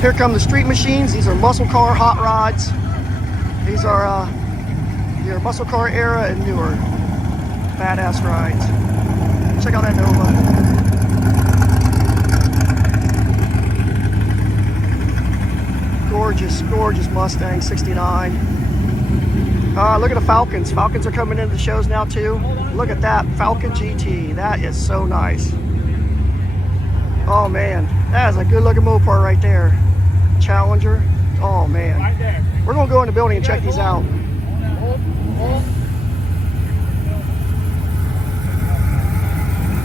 Here come the street machines. These are muscle car hot rods. These are your muscle car era and newer. Badass rides. Check out that Nova. Gorgeous, gorgeous Mustang 69. Look at the Falcons. Falcons are coming into the shows now too. Look at that Falcon GT. That is so nice. Oh man, that is a good looking Mopar right there. Challenger. Oh man. Right there. We're gonna go in the building and check these out. Hold.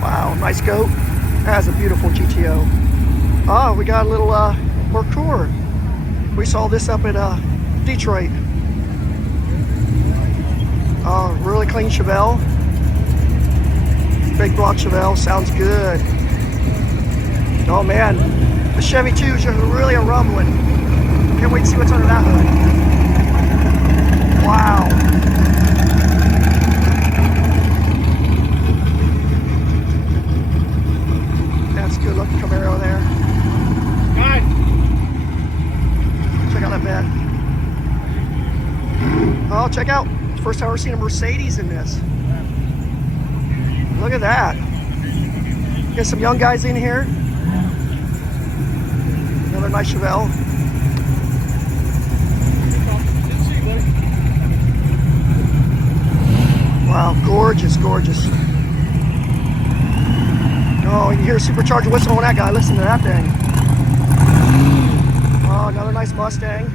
Wow, nice goat. That's a beautiful GTO. Oh, we got a little Mercure. We saw this up at Detroit. Really clean Chevelle. Big block Chevelle, sounds good. Oh man, the Chevy 2s are really a rumbling. Can't wait to see what's under that hood. Wow. That's a good looking Camaro there. Guys. Check out that bed. Oh, check out. First time I've ever seen a Mercedes in this. Look at that. Get some young guys in here. Another nice Chevelle. Wow, gorgeous, gorgeous. Oh, you hear a supercharger whistle on that guy. Listen to that thing. Oh, another nice Mustang.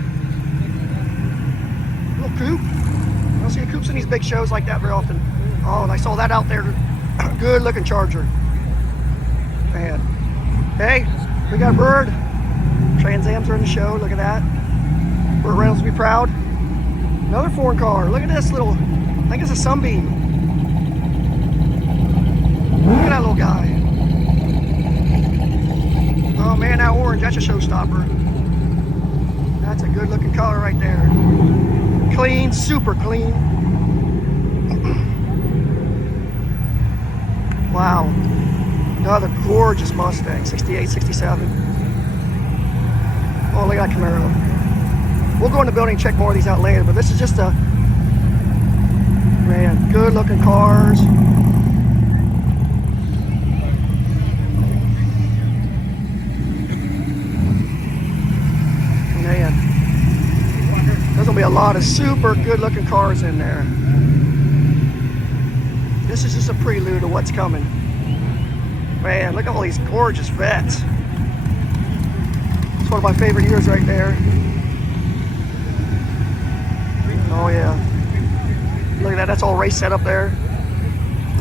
Little coupe. I don't see the coupes in these big shows like that very often. Oh, and I saw that out there. Good looking Charger. Man. Hey, we got a Bird. Trans Ams are in the show. Look at that. Burt Reynolds will be proud. Another foreign car. Look at this little, I think it's a Sunbeam. Look at that little guy. Oh man, that orange, that's a showstopper. That's a good looking color right there. Clean, super clean. Wow. Another gorgeous Mustang, 68, 67. Oh, look at that Camaro. We'll go in the building and check more of these out later, but this is just a, man, good looking cars. Man, there's gonna be a lot of super good looking cars in there. This is just a prelude of what's coming. Man, look at all these gorgeous vets. It's one of my favorite years right there. Oh yeah. Look at that, that's all race set up there.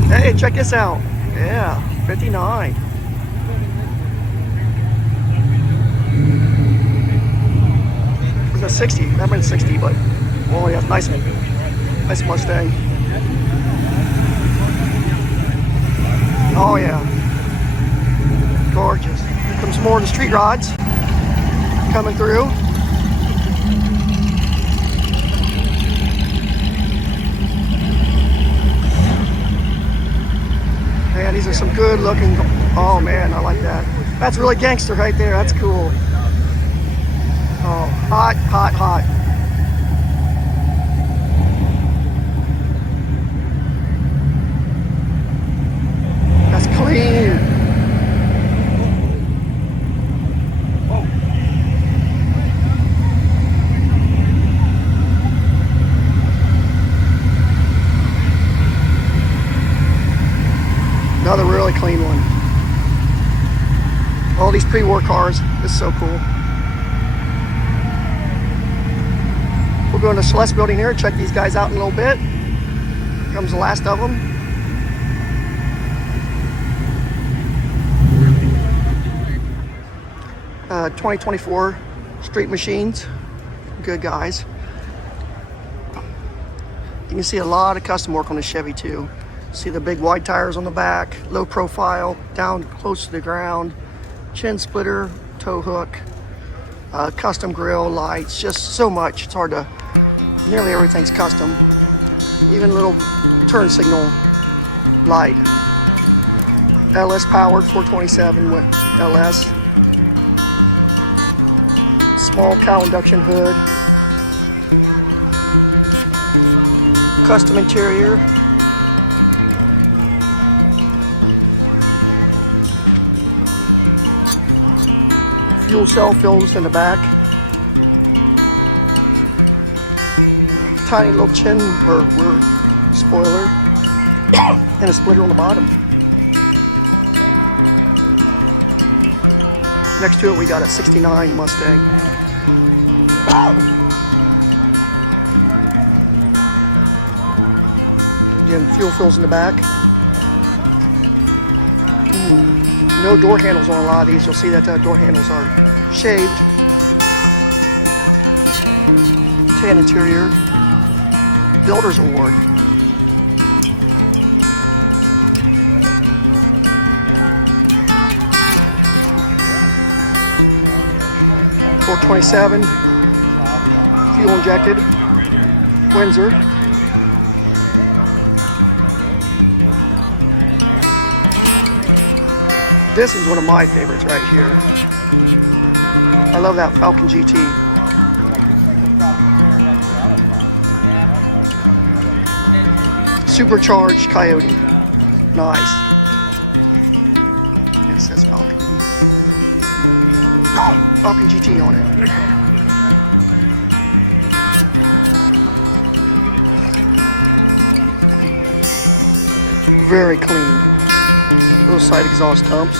Hey, check this out. Yeah, 59. It was a 60, that meant 60, but oh yeah, nice Mustang. Oh yeah, gorgeous. Comes more of the street rods coming through. Man, these are some good looking, oh man, I like that. That's really gangster right there, that's cool. Oh, hot, hot, hot. That's clean. Whoa. Another really clean one. All these pre-war cars, it's so cool. We'll go in the Celeste building here and check these guys out in a little bit. Here comes the last of them. Uh, 2024 Street Machines. Good guys. You can see a lot of custom work on the Chevy too. See the big wide tires on the back, low profile, down close to the ground, chin splitter, tow hook, custom grille, lights, just so much. It's hard to, nearly everything's custom. Even a little turn signal light. LS powered 427 with LS. Small cow induction hood. Custom interior. Fuel cell fills in the back. Tiny little chin or spoiler. And a splitter on the bottom. Next to it we got a 69 Mustang. Again, fuel fills in the back. No door handles on a lot of these. You'll see that the door handles are shaved. Tan interior. Builder's award. .27 fuel injected Windsor. This is one of my favorites right here. I love that Falcon GT. Supercharged Coyote. Nice. It says Falcon. Falcon GT on it. Very clean. No side exhaust pumps.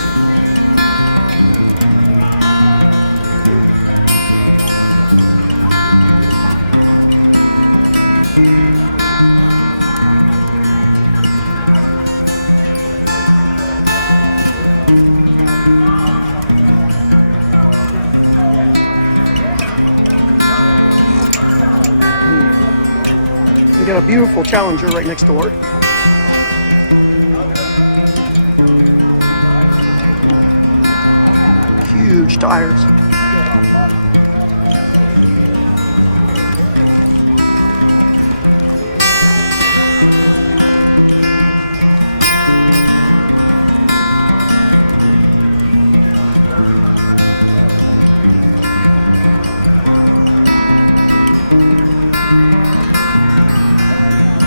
We got a beautiful Challenger right next door. Huge tires.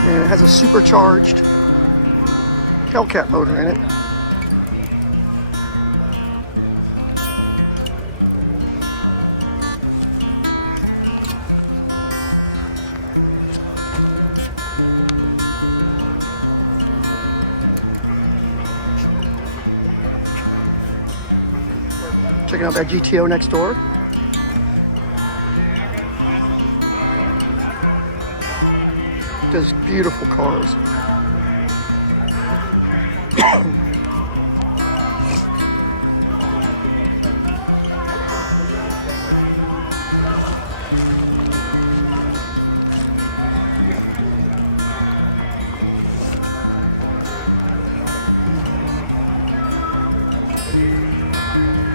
And it has a supercharged Hellcat motor in it. Checking out that GTO next door. Does beautiful cars.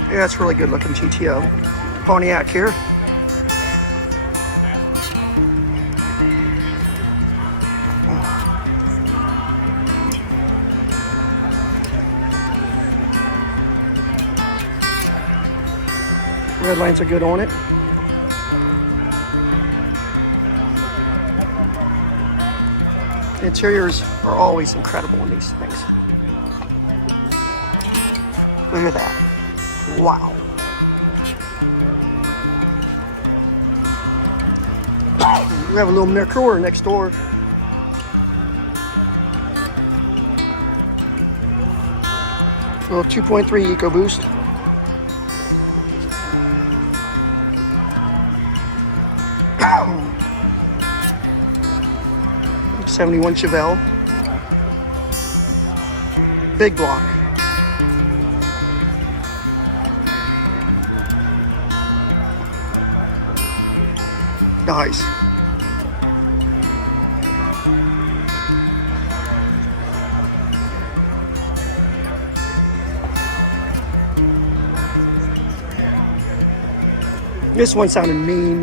Yeah, that's really good looking GTO. Pontiac here. Red lights are good on it. Interiors are always incredible in these things. Look at that. Wow. We have a little Mercure next door. Little 2.3 EcoBoost. '71 Chevelle. Big block. Nice. This one sounded mean.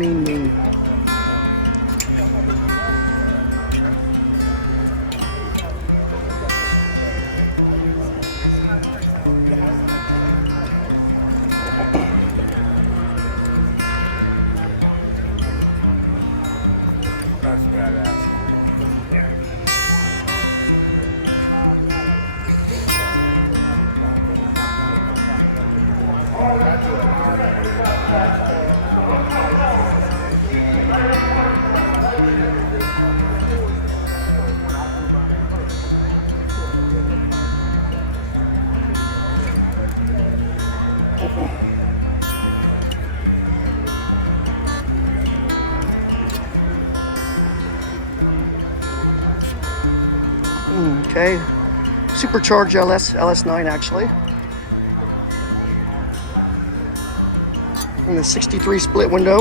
Okay, supercharged LS9 actually. And the 63 split window,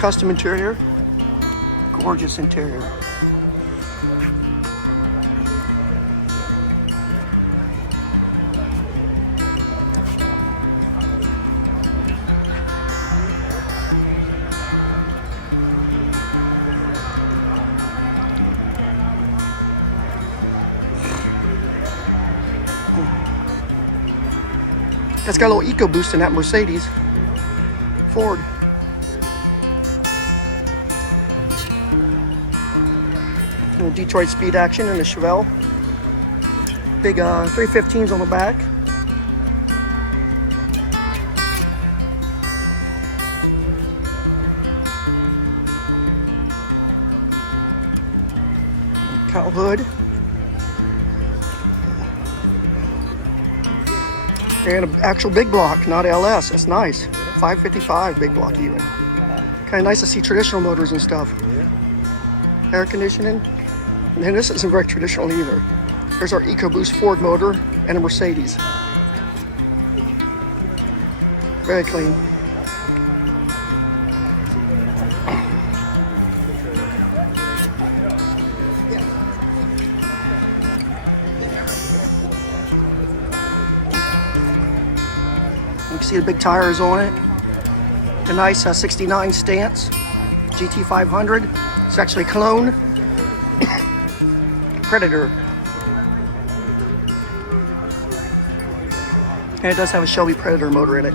custom interior, gorgeous interior. It's got a little EcoBoost in that Mercedes Ford. Little Detroit speed action in the Chevelle. Big 315s on the back. Cowl hood. And an actual big block, not LS. That's nice. 555 big block even. Kind of nice to see traditional motors and stuff. Air conditioning. And this isn't very traditional either. There's our EcoBoost Ford motor and a Mercedes. Very clean. See the big tires on it. A nice 69 stance GT500. It's actually a clone Predator. And it does have a Shelby Predator motor in it.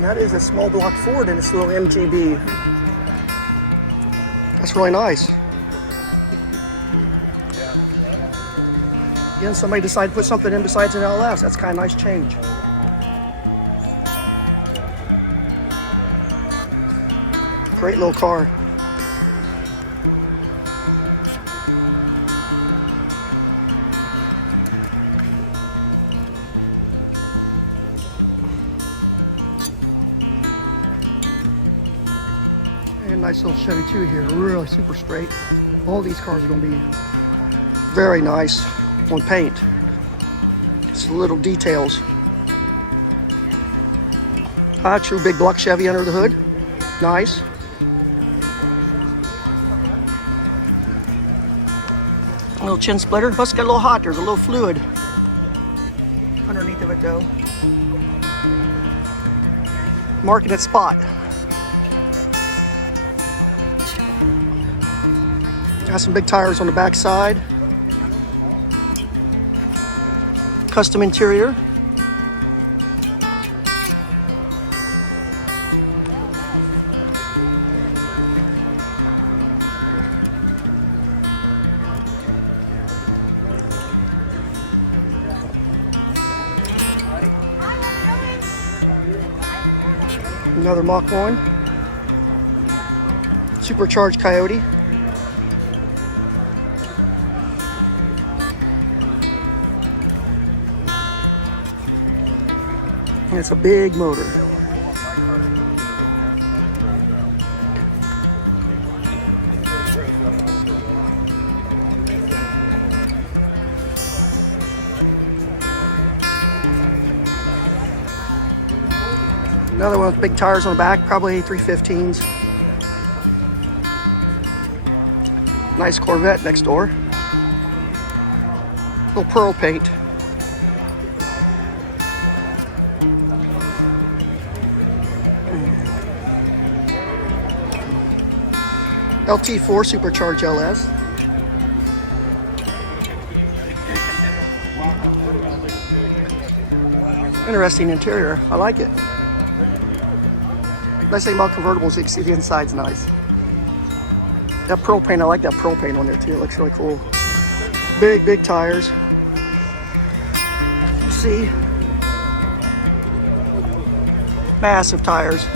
That is a small block Ford and it's a little MGB. That's really nice. Yeah, somebody decided to put something in besides an LS. That's kind of nice change. Great little car. Nice little Chevy 2 here, really super straight. All these cars will be very nice on paint. Just little details. True big block Chevy under the hood. Nice. A little chin splitter. Plus, get a little hot. There's a little fluid underneath the window. Marking its spot. Got some big tires on the back side. Custom interior. Another Mach 1. Supercharged Coyote. It's a big motor. Another one with big tires on the back, probably 315s. Nice Corvette next door. Little pearl paint. LT4 Supercharged LS. Interesting interior. I like it. Nice thing about convertibles, you can see the inside's nice. That pearl paint, I like that pearl paint on there too. It looks really cool. Big tires. You see, massive tires.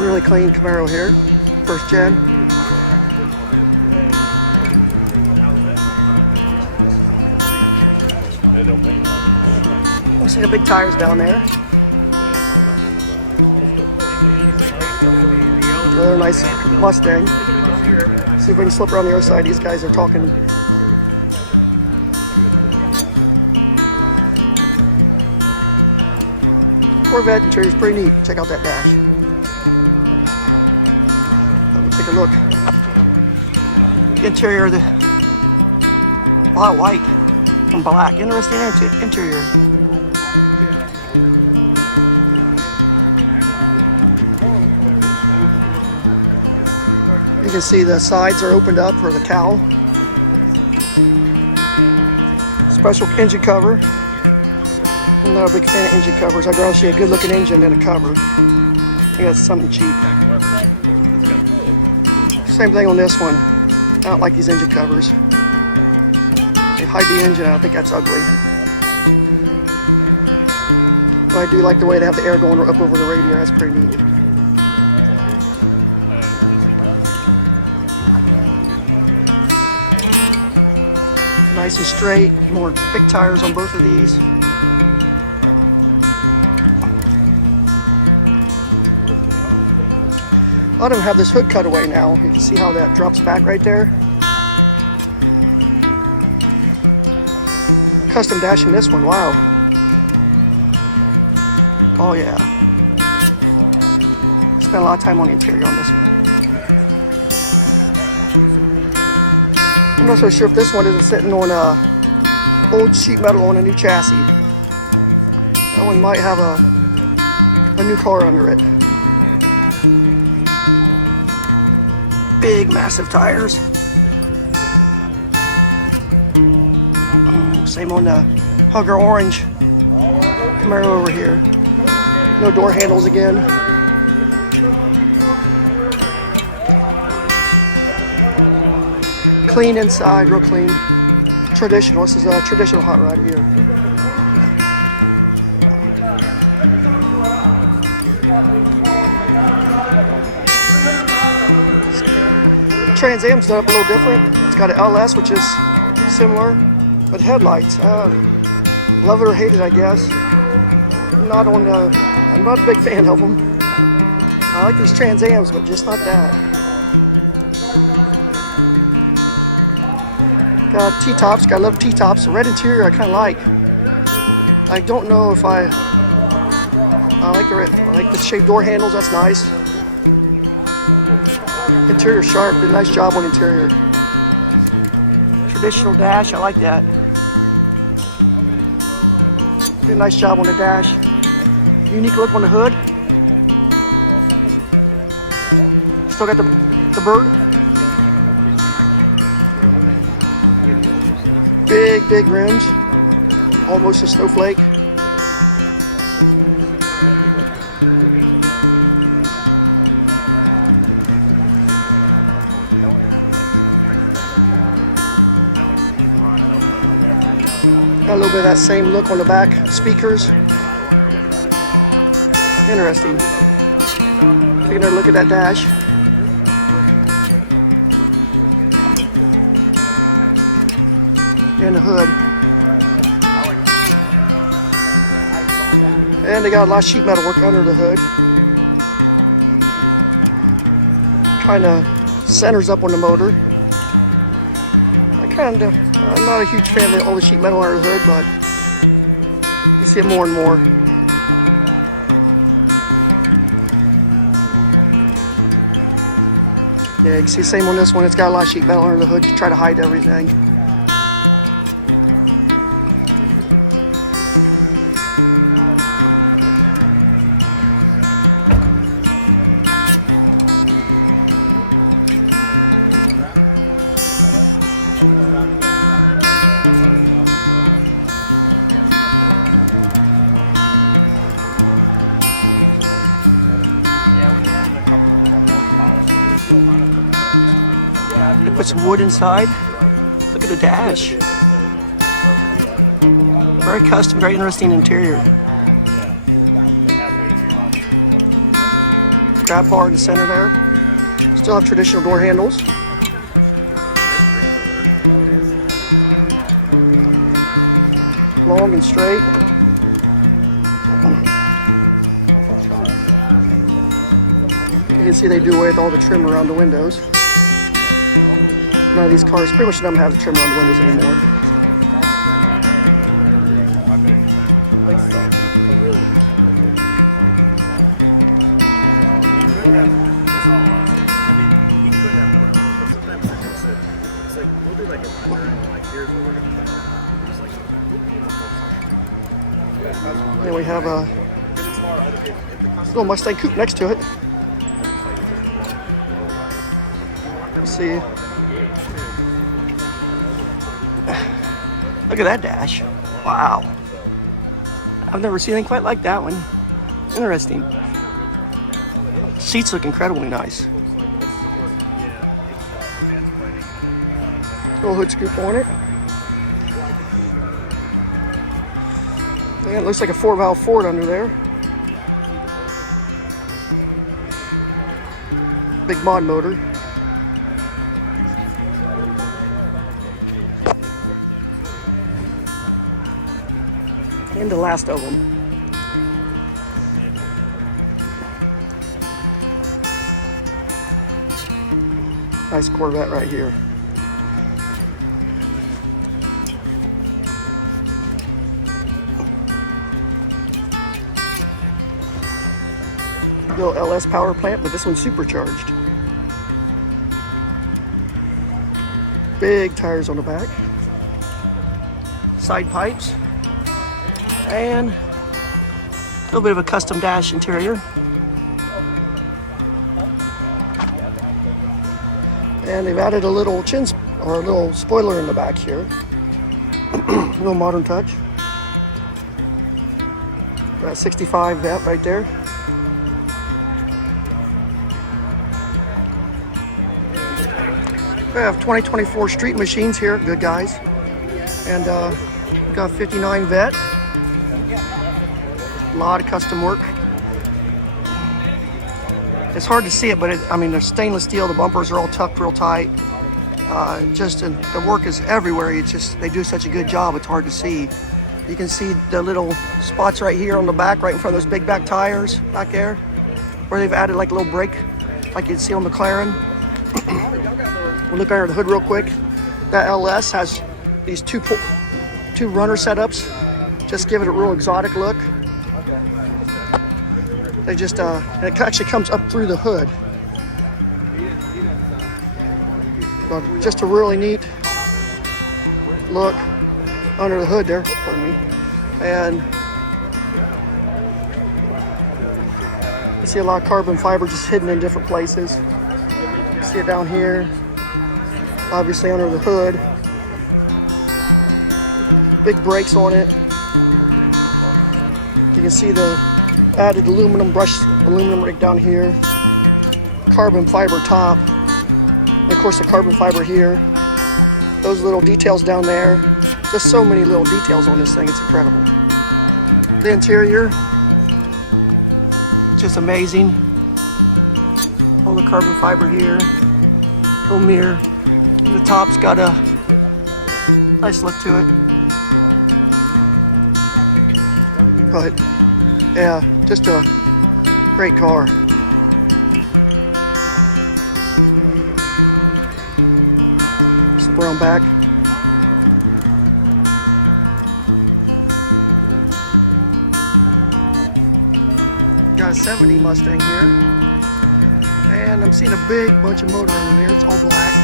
Really clean Camaro here, first gen. See the big tires down there. Another nice Mustang. See if we can slip around the other side. These guys are talking. Corvette interior is pretty neat. Check out that dash. Take a look. Interior, a lot of white and black. Interesting interior. You can see the sides are opened up for the cowl. Special engine cover. I'm not a big fan of engine covers. I'd rather see a good looking engine than a cover. I think that's something cheap. Same thing on this one. I don't like these engine covers. They hide the engine. I think that's ugly. But I do like the way they have the air going up over the radiator. That's pretty neat. Nice and straight. More big tires on both of these. A lot of them have this hood cutaway now. You can see how that drops back right there. Custom dash in this one. Wow. Oh yeah. Spent a lot of time on the interior on this one. I'm not so sure if this one isn't sitting on old sheet metal on a new chassis. That one might have a new car under it. Big, massive tires. Same on the Hugger Orange Camaro over here. No door handles again. Clean inside, real clean. Traditional. This is a traditional hot rod here. Trans Am's done up a little different. It's got an LS, which is similar, but headlights. Love it or hate it, I guess. I'm not a big fan of them. I like these Trans Am's, but just not that. Got T-tops, got a little T-tops. Red interior I kind of like. I don't know if I like the red. I like the shaped door handles, that's nice. Interior sharp, did a nice job on interior. Traditional dash, I like that. Did a nice job on the dash. Unique look on the hood. Still got the bird. Big rims. Almost a snowflake. Got a little bit of that same look on the back speakers. Interesting. Taking a look at that dash. And the hood. And they got a lot of sheet metal work under the hood. Kind of centers up on the motor. I'm not a huge fan of all the sheet metal under the hood, but you see it more and more. Yeah, you can see the same on this one, it's got a lot of sheet metal under the hood to try to hide everything. Put some wood inside. Look at the dash. Very custom, very interesting interior. Strap bar in the center there. Still have traditional door handles. Long and straight. You can see they do away with all the trim around the windows. These cars pretty much don't have the trim on windows anymore. Then we have a little Mustang coupe next to it. Let's see. Look at that dash. Wow. I've never seen anything quite like that one. Interesting. Seats look incredibly nice. Little hood scoop on it. Yeah, it looks like a 4-valve Ford under there. Big mod motor. And the last of them. Nice Corvette right here. Little LS power plant, but this one's supercharged. Big tires on the back. Side pipes. And a little bit of a custom dash interior. And they've added a little a little spoiler in the back here. A little modern touch. Got 65 that right there. We have 2024 street machines here, good guys. And got 59 vet. A lot of custom work. It's hard to see it, but they're stainless steel. The bumpers are all tucked real tight. The work is everywhere. They do such a good job. It's hard to see. You can see the little spots right here on the back, right in front of those big back tires back there, where they've added like a little brake, like you'd see on the McLaren. We'll look under the hood real quick. That LS has these two runner setups. Just give it a real exotic look. They just and it actually comes up through the hood. But just a really neat look under the hood there. And you see a lot of carbon fiber just hidden in different places. You see it down here, obviously under the hood. Big brakes on it. You can see the added brushed aluminum right down here. Carbon fiber top. Of course the carbon fiber here. Those little details down there. Just so many little details on this thing, it's incredible. The interior, just amazing. All the carbon fiber here. Little mirror. The top's got a nice look to it. But yeah, just a great car. Some brown back. Got a 70 Mustang here. And I'm seeing a big bunch of motor over there. It's all black.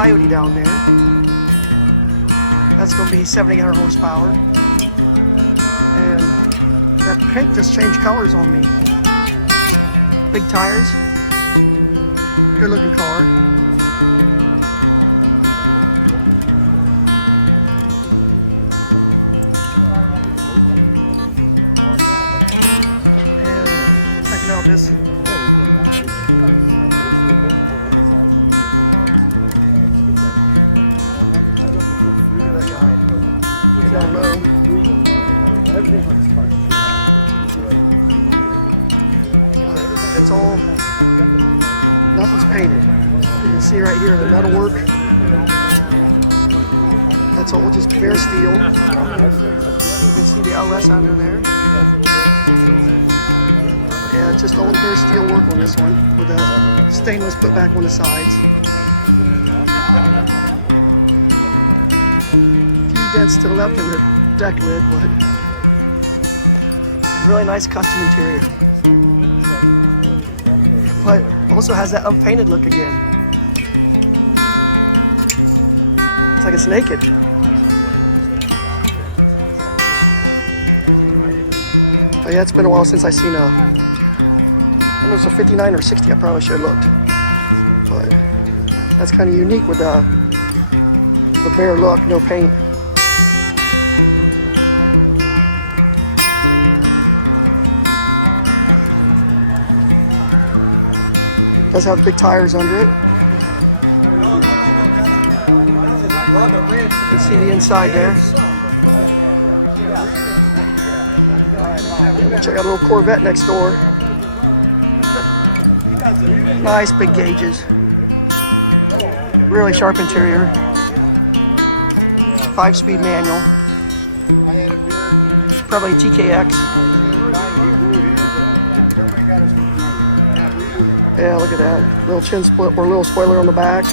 Coyote down there. That's going to be 7,800 horsepower. And that paint just changed colors on me. Big tires. Good looking car. It's all nothing's painted. You see right here the metalwork. That's all just bare steel. You see the LS under there. Yeah, it's just all bare steel work on this one with the stainless put back on the sides. Dents to the left of the deck lid, but really nice custom interior. But also has that unpainted look again. It's like it's naked. But yeah, it's been a while since I've seen was it 59 or 60? I probably should have looked. But that's kind of unique with the bare look, no paint. Does have big tires under it. You can see the inside there. Check out a little Corvette next door. Nice big gauges. Really sharp interior. 5-speed manual. Probably TKX. Yeah, look at that. Little chin split or a little spoiler on the back.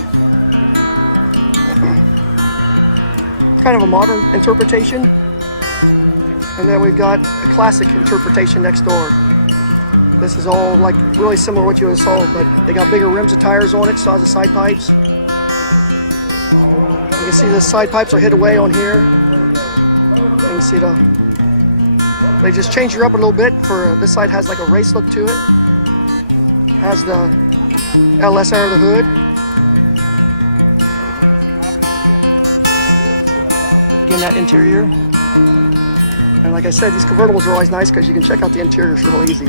Kind of a modern interpretation. And then we've got a classic interpretation next door. This is all like really similar to what you saw. Like they got bigger rims and tires on it, so has the side pipes. You see the side pipes are hid away on here. You can see they just changed her up a little bit. For this side has like a race look to it. Has the LS under the hood. Again, that interior. And like I said, these convertibles are always nice because you can check out the interiors real easy.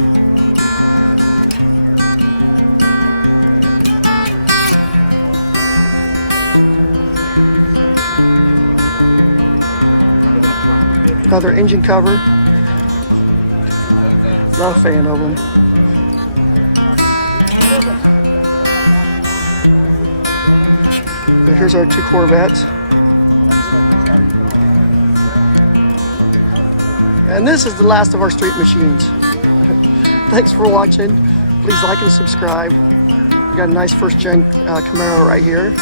Another engine cover. Not a fan of it. Here's our two Corvettes. And this is the last of our street machines. Thanks for watching. Please like and subscribe. We got a nice first gen Camaro right here.